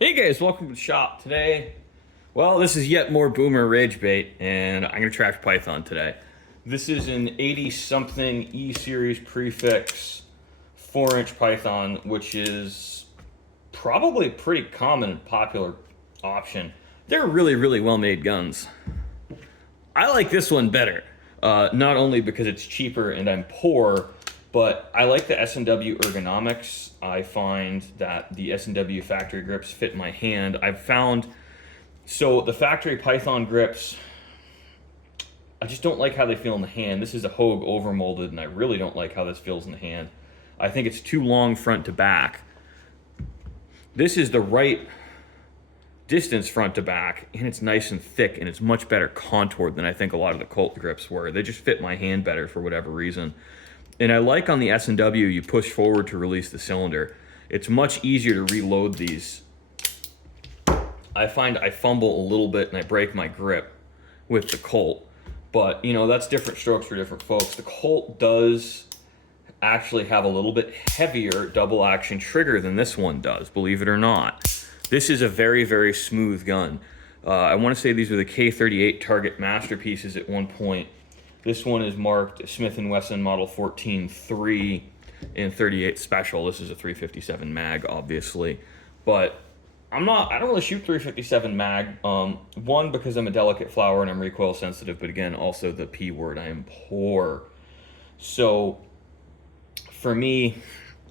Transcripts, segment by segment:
Hey guys, welcome to the shop. Today, well, this is yet more boomer rage bait, and I'm gonna trash Python today. This is an 80 something E series prefix 4-inch Python, which is probably a pretty common and popular option. They're really well made guns. I like this one better, not only because it's cheaper and I'm poor, but I like the S&W ergonomics. I find that the S&W factory grips fit my hand. I've found, so the factory Python grips, I just don't like how they feel in the hand. This is a Hogue overmolded, and I really don't like how this feels in the hand. I think it's too long front to back. This is the right distance front to back, and it's nice and thick, and it's much better contoured than I think a lot of the Colt grips were. They just fit my hand better for whatever reason. And I like on the S&W, you push forward to release the cylinder. It's much easier to reload these. I find I fumble a little bit and I break my grip with the Colt. But, you know, that's different strokes for different folks. The Colt does actually have a little bit heavier double action trigger than this one does, believe it or not. This is a very smooth gun. I want to say these were the K38 Target masterpieces at one point. This one is marked Smith & Wesson Model 14-3 in 38 Special. This is a 357 mag, obviously. But I don't really shoot 357 mag. One, because I'm a delicate flower and I'm recoil sensitive, but again, also the P word, I am poor. So for me,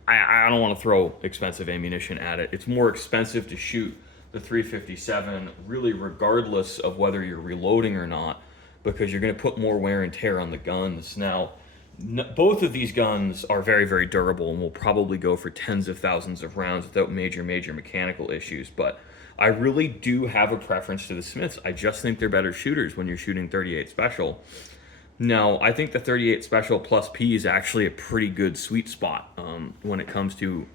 I don't want to throw expensive ammunition at it. It's more expensive to shoot the 357, really regardless of whether you're reloading or not, because you're going to put more wear and tear on the guns. Now, both of these guns are very durable and will probably go for tens of thousands of rounds without major mechanical issues, but I really do have a preference to the Smiths. I just think they're better shooters when you're shooting 38 Special. Now, I think the 38 Special plus P is actually a pretty good sweet spot when it comes to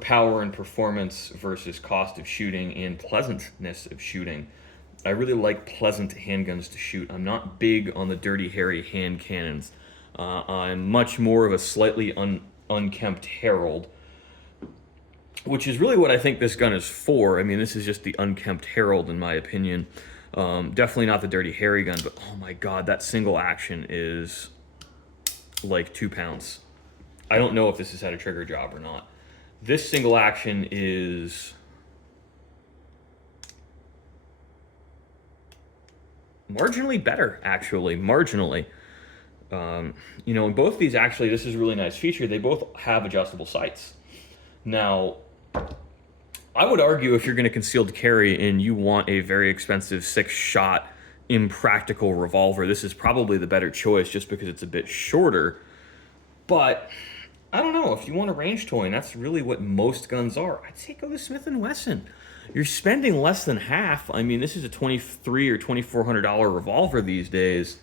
power and performance versus cost of shooting and pleasantness of shooting. I really like pleasant handguns to shoot. I'm not big on the dirty, hairy hand cannons. I'm much more of a slightly unkempt Herald, which is really what I think this gun is for. I mean, this is just the unkempt Herald, in my opinion. Definitely not the dirty, hairy gun, but oh my god, that single action is like 2 pounds. I don't know if this has had a trigger job or not. This single action is marginally better, actually, marginally. You know, in both of these, actually, this is a really nice feature. They both have adjustable sights. Now, I would argue if you're going to concealed carry and you want a very expensive 6-shot impractical revolver, this is probably the better choice just because it's a bit shorter. But I don't know, if you want a range toy, and that's really what most guns are, I'd say go to Smith & Wesson. You're spending less than half. I mean, this is a $2,300 or $2,400 revolver these days.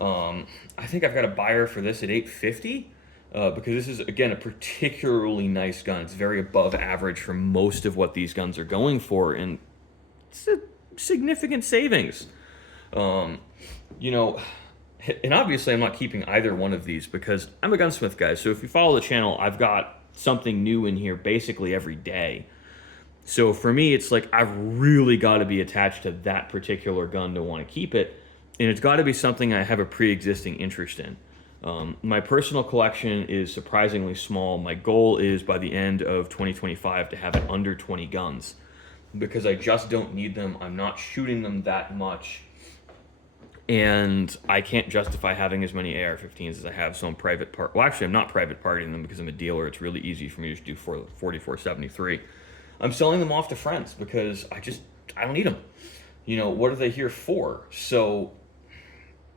I think I've got a buyer for this at $850 because this is, again, a particularly nice gun. It's very above average for most of what these guns are going for, and it's a significant savings. You know, and obviously I'm not keeping either one of these because I'm a gunsmith guy. So if you follow the channel, I've got something new in here basically every day. So for me, it's like I've really got to be attached to that particular gun to want to keep it. And it's got to be something I have a pre-existing interest in. My personal collection is surprisingly small. My goal is by the end of 2025 to have it under 20 guns because I just don't need them. I'm not shooting them that much. And I can't justify having as many AR-15s as I have, so I'm private part. Well, actually, I'm not private partying them because I'm a dealer. It's really easy for me to just do 4473. I'm selling them off to friends because I don't need them. You know, what are they here for? So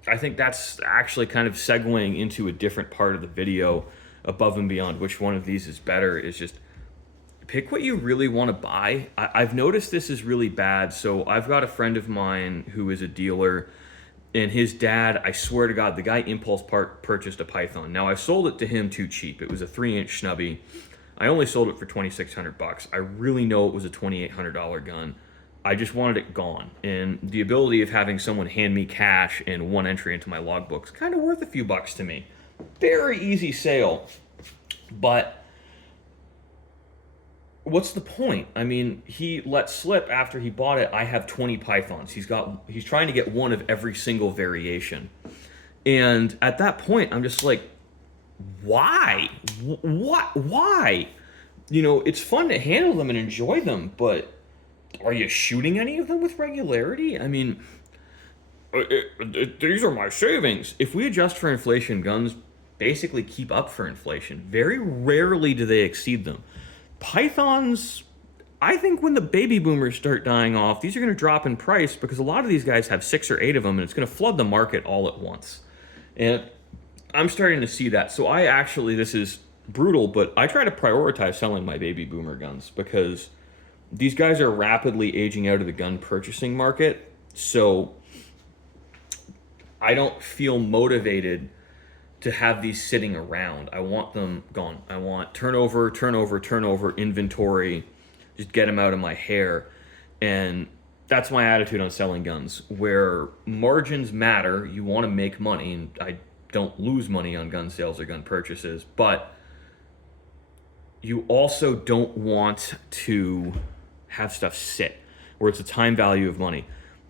I think that's actually kind of segueing into a different part of the video above and beyond which one of these is better, is just pick what you really want to buy. I've noticed this is really bad. So I've got a friend of mine who is a dealer, and his dad, I swear to God, the guy impulse purchased a Python. Now, I sold it to him too cheap. It was a 3-inch snubby. I only sold it for $2,600. I really know it was a $2,800 gun. I just wanted it gone. And the ability of having someone hand me cash and one entry into my logbook's kind of worth a few bucks to me. Very easy sale. But what's the point? I mean, he let slip after he bought it. I have 20 pythons. He's trying to get one of every single variation. And at that point, I'm just like, why? What? Why? You know, it's fun to handle them and enjoy them, but are you shooting any of them with regularity? I mean, these are my savings. If we adjust for inflation, guns basically keep up for inflation. Very rarely do they exceed them. Pythons, I think when the baby boomers start dying off, these are going to drop in price because a lot of these guys have 6 or 8 of them and it's going to flood the market all at once. And I'm starting to see that. So this is brutal, but I try to prioritize selling my baby boomer guns because these guys are rapidly aging out of the gun purchasing market. So I don't feel motivated to have these sitting around. I want them gone. I want turnover, turnover, turnover, inventory, just get them out of my hair. And that's my attitude on selling guns. Where margins matter, you want to make money, and I don't lose money on gun sales or gun purchases, but you also don't want to have stuff sit where it's a time value of money.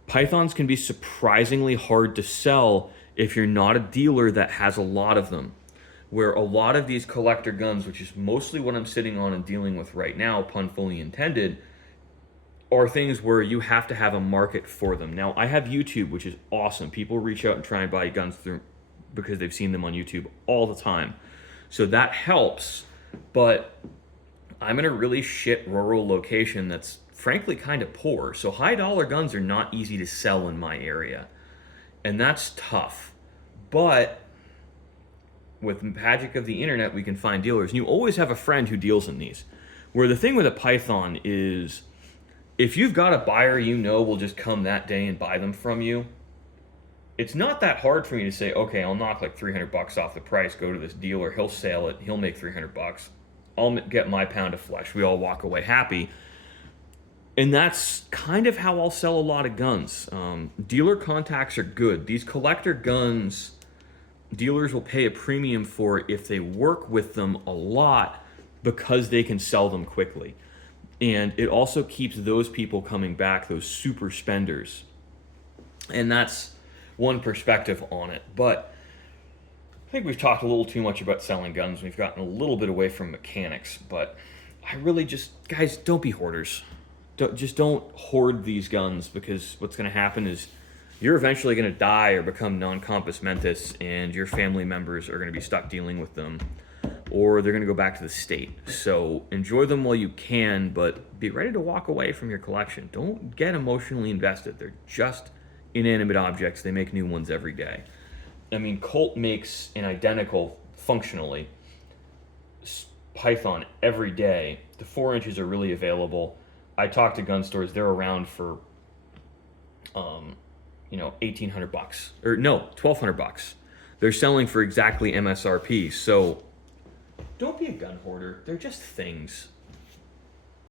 Pythons can be surprisingly hard to sell if you're not a dealer that has a lot of them. Where a lot of these collector guns, which is mostly what I'm sitting on and dealing with right now, pun fully intended, are things where you have to have a market for them. Now, I have YouTube, which is awesome. People reach out and try and buy guns through because they've seen them on YouTube all the time. So that helps, but I'm in a really shit rural location that's frankly kind of poor. So high dollar guns are not easy to sell in my area. And that's tough. But with the magic of the internet, we can find dealers. And you always have a friend who deals in these. Where the thing with a Python is, if you've got a buyer you know will just come that day and buy them from you, it's not that hard for me to say, okay, I'll knock like $300 off the price, go to this dealer, he'll sell it, he'll make $300. I'll get my pound of flesh. We all walk away happy. And that's kind of how I'll sell a lot of guns. Dealer contacts are good. These collector guns, dealers will pay a premium for if they work with them a lot because they can sell them quickly. And it also keeps those people coming back, those super spenders. And that's one perspective on it. But I think we've talked a little too much about selling guns. We've gotten a little bit away from mechanics. But I really guys, don't be hoarders. Don't hoard these guns, because what's going to happen is you're eventually going to die or become non-compos mentis, and your family members are going to be stuck dealing with them, or they're going to go back to the state. So enjoy them while you can, but be ready to walk away from your collection. Don't get emotionally invested. They're just inanimate objects. They make new ones every day. I mean, Colt makes an identical, functionally, Python every day. The 4 inches are really available. I talk to gun stores; they're around for, $1,800 or no, $1,200. They're selling for exactly MSRP. So don't be a gun hoarder. They're just things.